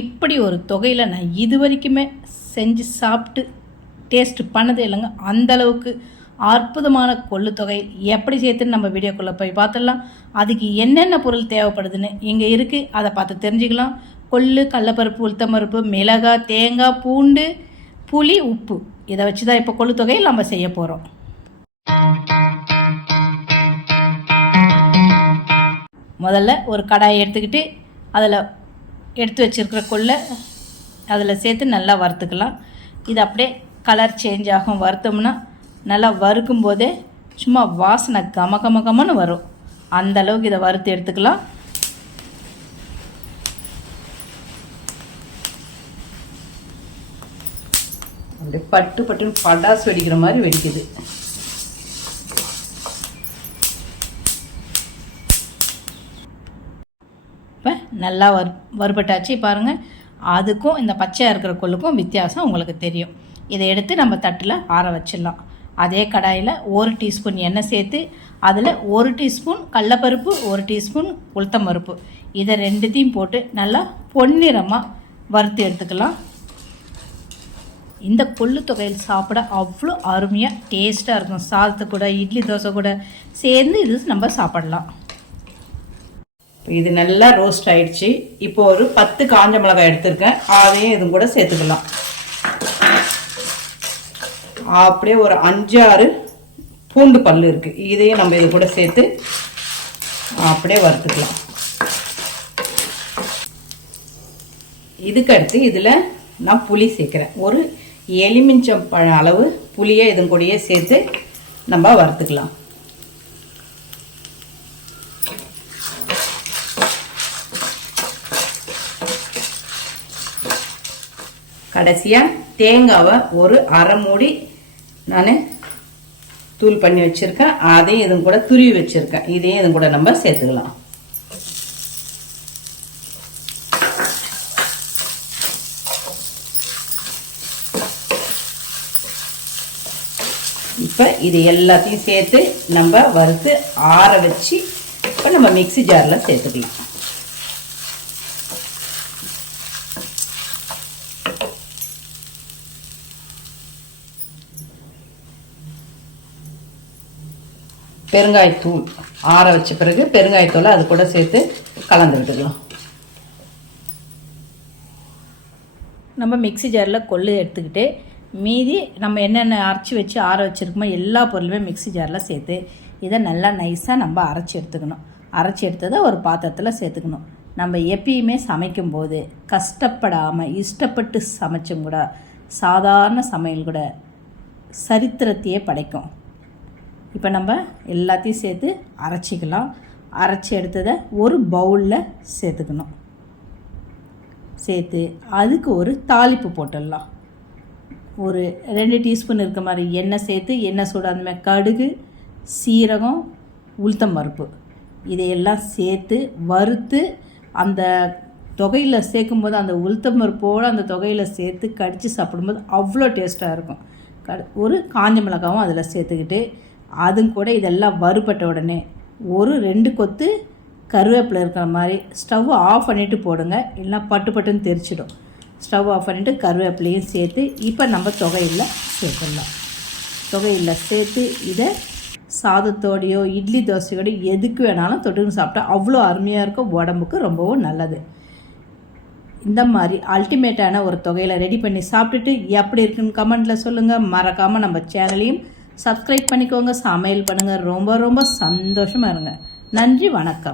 இப்படி ஒரு தொகையில் நான் இது வரைக்குமே செஞ்சு சாப்பிட்டு டேஸ்ட் பண்ணதே இல்லைங்க. அந்த அளவுக்கு அற்புதமான கொள்ளு தொகை எப்படி சேர்த்துன்னு நம்ம வீடியோக்குள்ளே போய் பார்த்துடலாம். அதுக்கு என்னென்ன பொருள் தேவைப்படுதுன்னு இங்கே இருக்குது அதை பார்த்து தெரிஞ்சுக்கலாம். கொள்ளு கடலப்பருப்பு உளுத்தம்பருப்பு மிளகாய் தேங்காய் பூண்டு புளி உப்பு. இதை வச்சு தான் இப்போ கொள்ளு தொகையில் நம்ம செய்ய போகிறோம் முதல்ல ஒரு கடாயை எடுத்துக்கிட்டு அதில் எடுத்து வச்சுருக்கிற கொள்ளை அதில் சேர்த்து நல்லா வறுத்துக்கலாம். இது அப்படியே கலர் சேஞ்ச் ஆகும். வறுத்தோம்னா நல்லா வறுக்கும் போதே சும்மா வாசனை கம கம கமன்னு வரும். அந்த அளவுக்கு இதை வறுத்து எடுத்துக்கலாம். அப்படியே பட்டு பட்டுன்னு படாசு வெடிக்கிற மாதிரி வெடிக்குது. இப்போ நல்லா வறு வறுபட்டாச்சு பாருங்கள் அதுக்கும் இந்த பச்சையாக இருக்கிற கொள்ளுக்கும் வித்தியாசம் உங்களுக்கு தெரியும். இதை எடுத்து நம்ம தட்டில் ஆற வச்சிடலாம். அதே கடாயில் ஒரு டீஸ்பூன் எண்ணெய் சேர்த்து அதில் ஒரு டீஸ்பூன் கடலப்பருப்பு ஒரு டீஸ்பூன் உளுத்தம் பருப்பு. இதை ரெண்டுத்தையும் போட்டு நல்லா பொன்னிறமாக வறுத்து எடுத்துக்கலாம். இந்த கொள்ளு தொகையில் சாப்பிட அவ்வளோ அருமையாக டேஸ்ட்டாக இருக்கும். சாதத்து கூட இட்லி தோசை கூட சேர்ந்து இது நம்ம சாப்பிடலாம். இது நல்லா ரோஸ்ட் ஆயிடுச்சு. இப்போ ஒரு பத்து காஞ்ச மிளகாய் எடுத்திருக்கேன். அதையும் இதுவும் கூட சேர்த்துக்கலாம். அப்படியே ஒரு அஞ்சாறு பூண்டு பல் இருக்கு. இதையும் நம்ம இது கூட சேர்த்து அப்படியே வறுத்துக்கலாம். இதுக்கடுத்து இதில் நான் புளி சேர்க்குறேன். ஒரு எலுமிச்சம் பழம் அளவு புளியை இதன் கூடயே சேர்த்து நம்ம வறுத்துக்கலாம். கடைசியாக தேங்காவை ஒரு அரை மூடி நான் தூள் பண்ணி வச்சுருக்கேன். அதையும் இதுவும் கூட துருவி வச்சுருக்கேன். இதையும் இதுவும் கூட நம்ம சேர்த்துக்கலாம். இப்போ இது எல்லாத்தையும் சேர்த்து நம்ம வறுத்து ஆற வச்சு இப்போ நம்ம மிக்ஸி ஜாரில் சேர்த்துக்கலாம். பெருங்காயத்தூள் ஆற வச்ச பிறகு பெருங்காயத்தூளை அது கூட சேர்த்து கலந்து விட்டுக்கலாம். நம்ம மிக்ஸி ஜாரில் கொள்ளு எடுத்துக்கிட்டு மீதி நம்ம என்னென்ன அரைச்சி வச்சு ஆற வச்சுருக்கோமோ எல்லா பொருளுமே மிக்ஸி ஜாரில் சேர்த்து இதை நல்லா நைஸாக நம்ம அரைச்சி எடுத்துக்கணும். அரைச்சி எடுத்ததை ஒரு பாத்திரத்தில் சேர்த்துக்கணும். நம்ம எப்பயுமே சமைக்கும்போது கஷ்டப்படாமல் இஷ்டப்பட்டு சமைச்சும் கூட சாதாரண சமையல் கூட சரித்திரத்தையே படைக்கும். இப்போ நம்ம எல்லாத்தையும் சேர்த்து அரைச்சிக்கலாம். அரைச்சி எடுத்ததை ஒரு பவுலில் சேர்த்துக்கணும். சேர்த்து அதுக்கு ஒரு தாளிப்பு போட்டுடலாம். ஒரு ரெண்டு டீஸ்பூன் இருக்க மாதிரி எண்ணெய் சேர்த்து எண்ணெய் சூடு அந்த மாதிரி கடுகு சீரகம் உளுத்தம் பருப்பு. இதையெல்லாம் சேர்த்து வறுத்து அந்த தொகையில் சேர்க்கும்போது அந்த உளுத்தம் பருப்போடு அந்த தொகையில் சேர்த்து கடித்து சாப்பிடும்போது அவ்வளோ டேஸ்ட்டாக இருக்கும். ஒரு காஞ்ச மிளகாவும் அதில் சேர்த்துக்கிட்டு அதுவும் கூட இதெல்லாம் வறுபட்ட உடனே ஒரு ரெண்டு கொத்து கருவேப்பிலை இருக்கிற மாதிரி ஸ்டவ் ஆஃப் பண்ணிவிட்டு போடுங்க. இல்லைனா பட்டு பட்டுன்னு தெரிச்சிடும். ஸ்டவ் ஆஃப் பண்ணிவிட்டு கருவேப்பிலையும் சேர்த்து இப்போ நம்ம தொகையில் சேர்த்துடலாம். தொகையில் சேர்த்து இதை சாதத்தோடையோ இட்லி தோசையோடையோ எதுக்கு வேணாலும் தொட்டுன்னு சாப்பிட்டா அவ்வளோ அருமையாக இருக்கும். உடம்புக்கு ரொம்பவும் நல்லது. இந்த மாதிரி அல்டிமேட்டான ஒரு தொகையில் ரெடி பண்ணி சாப்பிட்டுட்டு எப்படி இருக்குன்னு கமெண்ட்டில் சொல்லுங்கள் மறக்காமல் நம்ம சேனலையும் சப்ஸ்கிரைப் பண்ணிக்கோங்க சமையல் பண்ணுங்கள் ரொம்ப ரொம்ப சந்தோஷமாக இருங்க. நன்றி வணக்கம்.